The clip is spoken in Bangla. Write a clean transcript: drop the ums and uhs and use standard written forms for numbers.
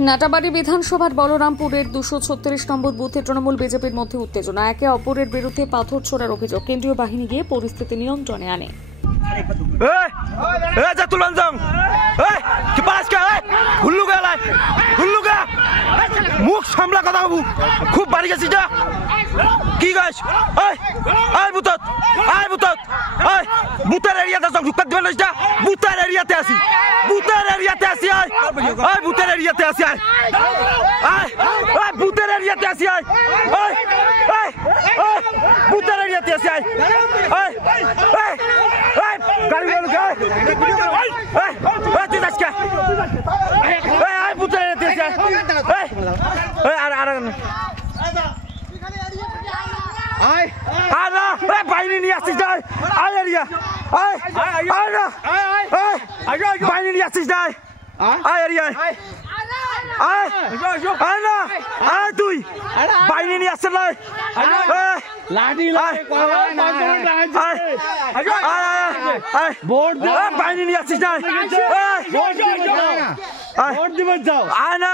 নাটাবাড়ি বিধানসভার বলরামপুরের 236 নম্বর বুথে তৃণমূল বিজেপির মধ্যে উত্তেজনা। একে অপরের বিরুদ্ধে পাথর ছোড়ার অভিযোগ। কেন্দ্রীয় বাহিনী গিয়ে পরিস্থিতি নিয়ন্ত্রণে আনে। মুখ সামলা কথা বাবু, খুব বাড়ি গেছি যা কি গাছ বুতত বুতের এরিয়াতে ঢুকাত দিবেন না, বুতের এরিয়াতে আসি, বুতের এরিয়াতে আসি, বুতের এরিয়াতে আসি, বুতের এরিয়াতে আসি, বুতের এরিয়াতে আসি, গাড়ি বুতের এরিয়াতে আসি, বাইরে নিয়ে আসিস না, আয় এরিয়া, বাইরে নিয়ে আসিস না, আয় এরিয়া, তুই বাইরে নিয়ে আসছে না, বাইরে নিয়ে আসিস না, ভোট দিবেন যাও, আয় না।